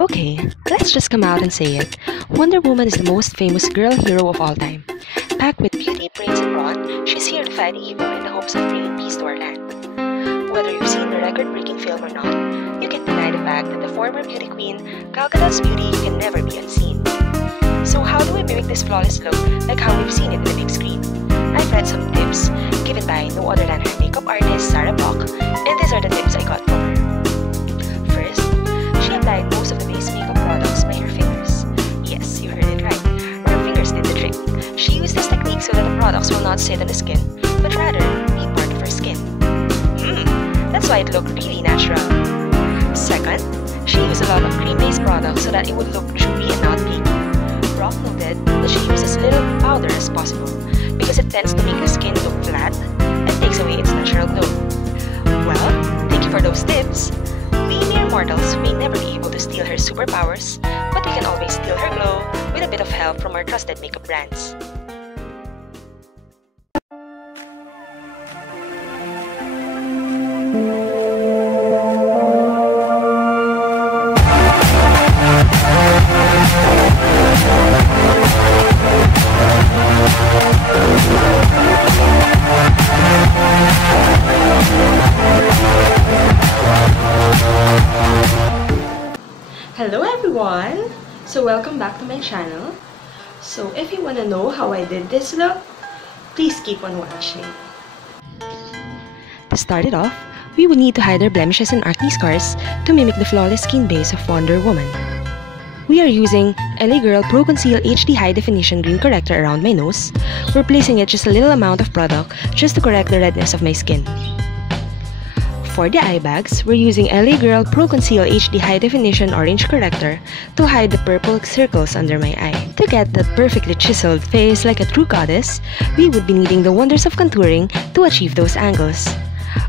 Okay, let's just come out and say it. Wonder Woman is the most famous girl hero of all time. Packed with beauty, brains, and brawn, she's here to fight evil in the hopes of bringing peace to our land. Whether you've seen the record-breaking film or not, you can't deny the fact that the former beauty queen, Gal Gadot's beauty can never be unseen. So how do we mimic this flawless look like how we've seen it in the big screen? I've read some tips given by no other than her makeup artist, Sarah Block, and these are the tips I got from her. First, she applied most of the base makeup products by her fingers. Yes, you heard it right. Her fingers did the trick. She used this technique so that the products will not sit on the skin, but rather be part of her skin. That's why it looked really natural. Second, she used a lot of cream-based products so that it would look chewy and not cakey. Rock noted that she used as little powder as possible because it tends to make the skin look flat and takes away its natural glow. Well, thank you for those tips. We mere mortals may never be able to steal her superpowers, but we can always steal her glow with a bit of help from our trusted makeup brands. Hello everyone! So welcome back to my channel. So if you want to know how I did this look, please keep on watching. To start it off, we would need to hide our blemishes and acne scars to mimic the flawless skin base of Wonder Woman. We are using LA Girl Pro Conceal HD High Definition Green Corrector around my nose. We're placing it just a little amount of product just to correct the redness of my skin. For the eye bags, we're using LA Girl Pro Conceal HD High Definition Orange Corrector to hide the purple circles under my eye. To get that perfectly chiseled face like a true goddess, we would be needing the wonders of contouring to achieve those angles.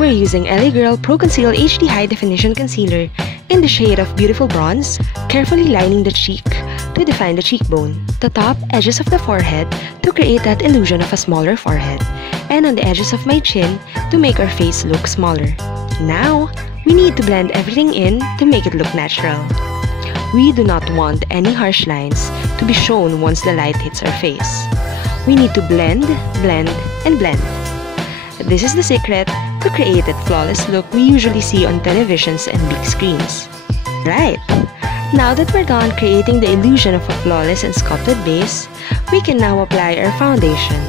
We're using LA Girl Pro Conceal HD High Definition Concealer in the shade of Beautiful Bronze, carefully lining the cheek to define the cheekbone, the top edges of the forehead to create that illusion of a smaller forehead, and on the edges of my chin to make our face look smaller. Now, we need to blend everything in to make it look natural. We do not want any harsh lines to be shown once the light hits our face. We need to blend, blend, and blend. This is the secret to create that flawless look we usually see on televisions and big screens. Right! Now that we're done creating the illusion of a flawless and sculpted base, we can now apply our foundation.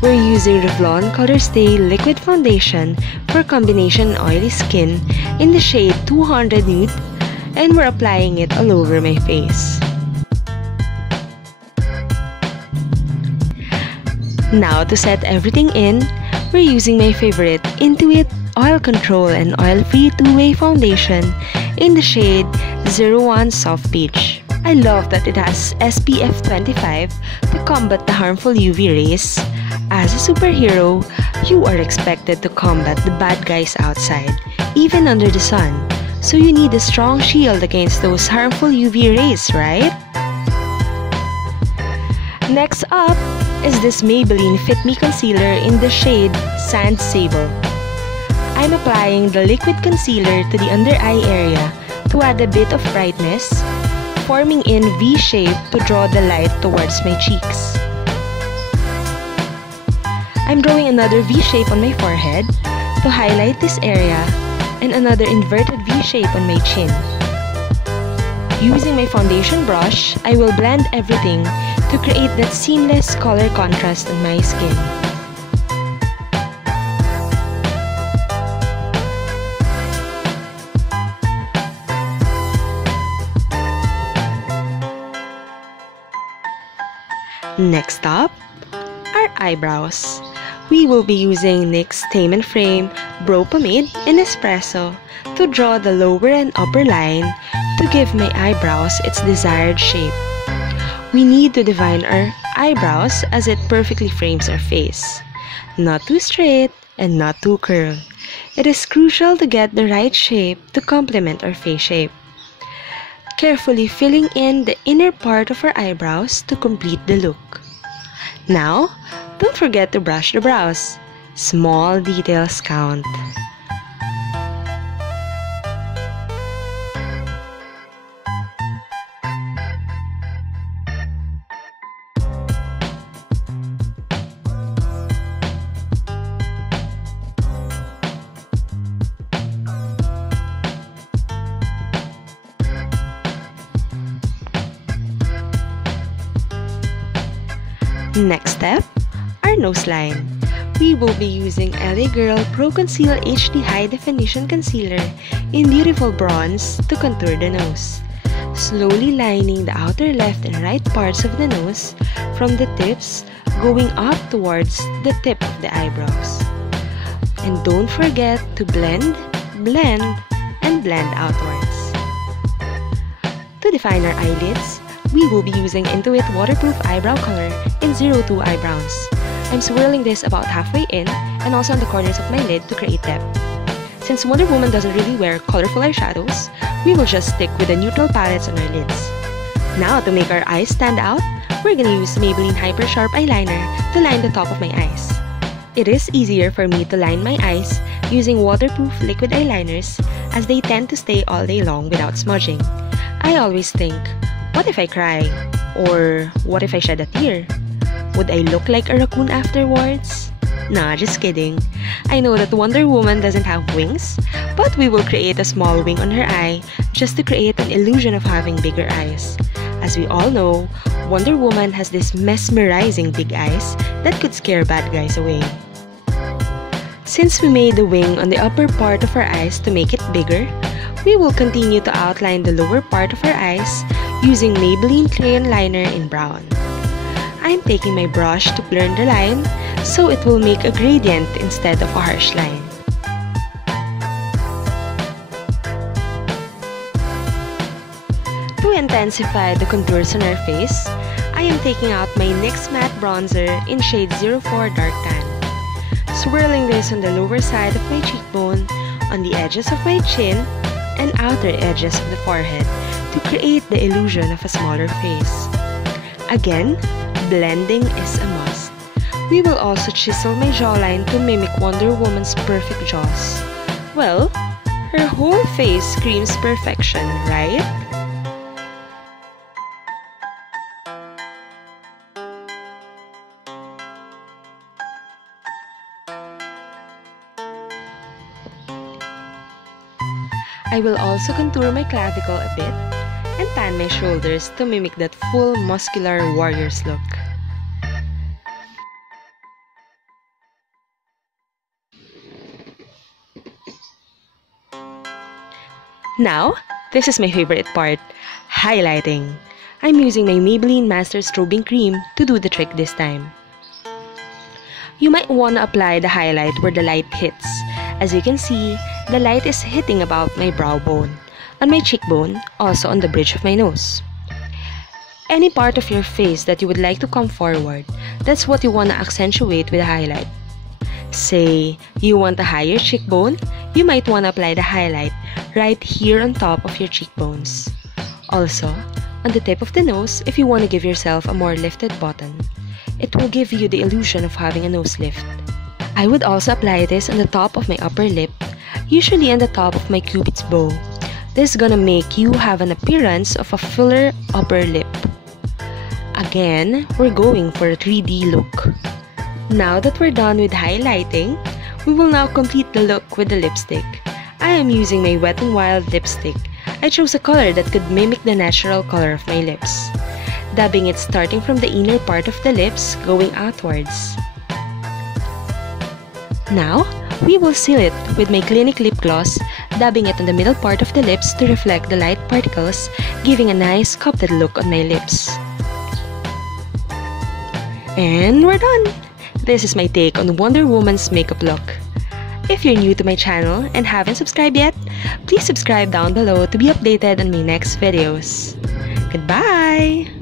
We're using Revlon Colorstay Liquid Foundation for combination oily skin in the shade 200 Nude, and we're applying it all over my face. Now to set everything in, we're using my favorite Intuit Oil Control and Oil-Free Two-Way Foundation in the shade 01 Soft Peach. I love that it has SPF 25 to combat the harmful UV rays. As a superhero, you are expected to combat the bad guys outside, even under the sun. So you need a strong shield against those harmful UV rays, right? Next up is this Maybelline Fit Me Concealer in the shade Sand Sable. I'm applying the liquid concealer to the under eye area to add a bit of brightness, forming in V shape to draw the light towards my cheeks. I'm drawing another V shape on my forehead to highlight this area and another inverted V shape on my chin. Using my foundation brush, I will blend everything to create that seamless color contrast on my skin. Next up, our eyebrows. We will be using NYX Tame and Frame Brow Pomade in Espresso to draw the lower and upper line to give my eyebrows its desired shape. We need to define our eyebrows as it perfectly frames our face. Not too straight and not too curled. It is crucial to get the right shape to complement our face shape. Carefully filling in the inner part of our eyebrows to complete the look. Now, don't forget to brush the brows. Small details count. Next step, our nose line. We will be using LA Girl Pro Conceal HD High Definition Concealer in Beautiful Bronze to contour the nose. Slowly lining the outer left and right parts of the nose from the tips going up towards the tip of the eyebrows. And don't forget to blend, blend, and blend outwards. To define our eyelids, we will be using Intuit Waterproof Eyebrow Color in 02 Eyebrows. I'm swirling this about halfway in and also on the corners of my lid to create depth. Since Wonder Woman doesn't really wear colorful eyeshadows, we will just stick with the neutral palettes on our lids. Now, to make our eyes stand out, we're gonna use Maybelline Hypersharp Eyeliner to line the top of my eyes. It is easier for me to line my eyes using waterproof liquid eyeliners as they tend to stay all day long without smudging. I always think, what if I cry? Or what if I shed a tear? Would I look like a raccoon afterwards? Nah, just kidding. I know that Wonder Woman doesn't have wings, but we will create a small wing on her eye just to create an illusion of having bigger eyes. As we all know, Wonder Woman has these mesmerizing big eyes that could scare bad guys away. Since we made the wing on the upper part of our eyes to make it bigger, we will continue to outline the lower part of our eyes using Maybelline Crayon liner in brown. I'm taking my brush to blur the line so it will make a gradient instead of a harsh line. To intensify the contours on our face, I am taking out my NYX Matte Bronzer in shade 04 Dark Tan. Swirling this on the lower side of my cheekbone, on the edges of my chin, and outer edges of the forehead to create the illusion of a smaller face. Again, blending is a must. We will also chisel my jawline to mimic Wonder Woman's perfect jaws. Well, her whole face screams perfection, right? I will also contour my clavicle a bit and tan my shoulders to mimic that full muscular warrior's look. Now, this is my favorite part, highlighting. I'm using my Maybelline Master Strobing Cream to do the trick this time. You might want to apply the highlight where the light hits. As you can see, the light is hitting about my brow bone, on my cheekbone, also on the bridge of my nose. Any part of your face that you would like to come forward, that's what you want to accentuate with a highlight. Say, you want a higher cheekbone, you might want to apply the highlight right here on top of your cheekbones. Also, on the tip of the nose if you want to give yourself a more lifted button. It will give you the illusion of having a nose lift. I would also apply this on the top of my upper lip, usually on the top of my cupid's bow. This is gonna make you have an appearance of a fuller upper lip. Again, we're going for a 3D look. Now that we're done with highlighting, we will now complete the look with the lipstick. I am using my Wet n Wild lipstick. I chose a color that could mimic the natural color of my lips. Dabbing it starting from the inner part of the lips, going outwards. Now, we will seal it with my Clinique Lip Gloss, dabbing it on the middle part of the lips to reflect the light particles, giving a nice sculpted look on my lips. And we're done! This is my take on Wonder Woman's makeup look. If you're new to my channel and haven't subscribed yet, please subscribe down below to be updated on my next videos. Goodbye!